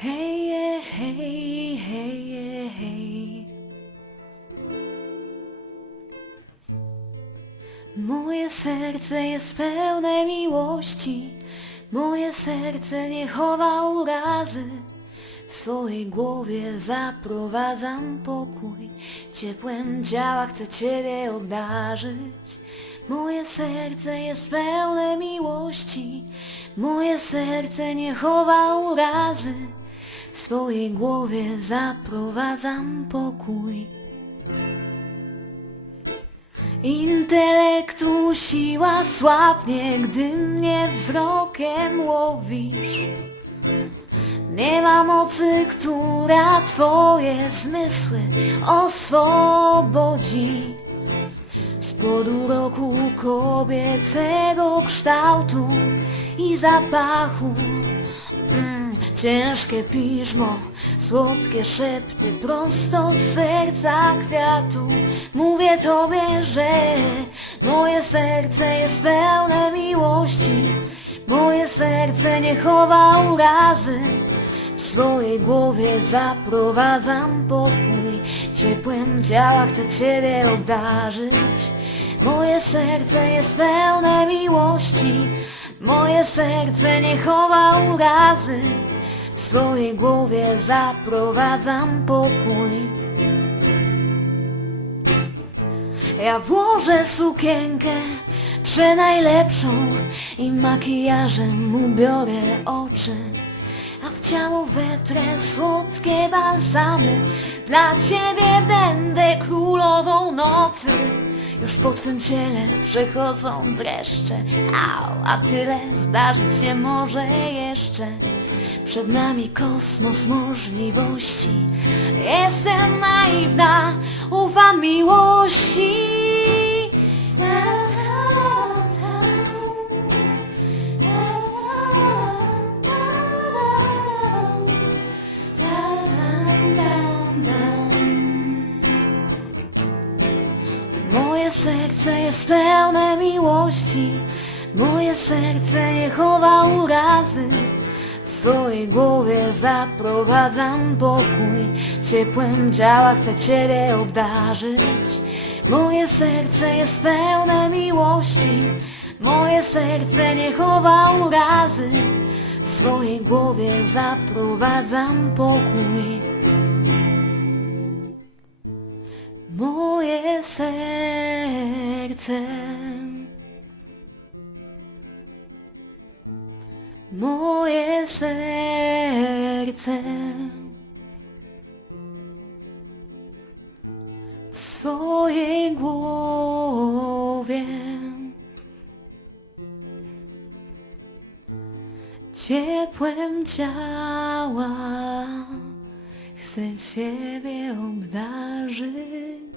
Hej, hej, hej, hej. Moje serce jest pełne miłości, moje serce nie chowa urazy. W swojej głowie zaprowadzam pokój, ciepłem ciała chcę Ciebie obdarzyć. Moje serce jest pełne miłości, moje serce nie chowa urazy. W swojej głowie zaprowadzam pokój. Intelektu siła słabnie, gdy mnie wzrokiem łowisz. Nie ma mocy, która twoje zmysły oswobodzi. Spod uroku kobiecego kształtu i zapachu mm, Ciężkie piżmo, słodkie szepty prosto z serca kwiatu. Mówię tobie, że moje serce jest pełne miłości. Moje serce nie chowa urazy. W swojej głowie zaprowadzam pokój. Ciepłem ciała chcę Ciebie obdarzyć Moje serce jest pełne miłości. Moje serce nie chowa urazy swojej głowie zaprowadzam pokój. Ja włożę sukienkę przenajlepszą I makijażem ubiorę oczy. A w ciało wetrę słodkie balsamy. Dla ciebie będę królową nocy. Już po twym ciele przechodzą dreszcze. Au, a tyle zdarzyć się może jeszcze Przed nami kosmos możliwości. Jestem naiwna, ufam miłości. Moje serce jest pełne miłości. Moje serce nie chowa urazy W swojej głowie zaprowadzam pokój. Ciepłem ciała chcę Ciebie obdarzyć. Moje serce jest pełne miłości. Moje serce nie chowa urazy. W swojej głowie zaprowadzam pokój. Moje serce Moje serce. W swojej głowie Ciepłem ciała Chcę Ciebie obdarzyć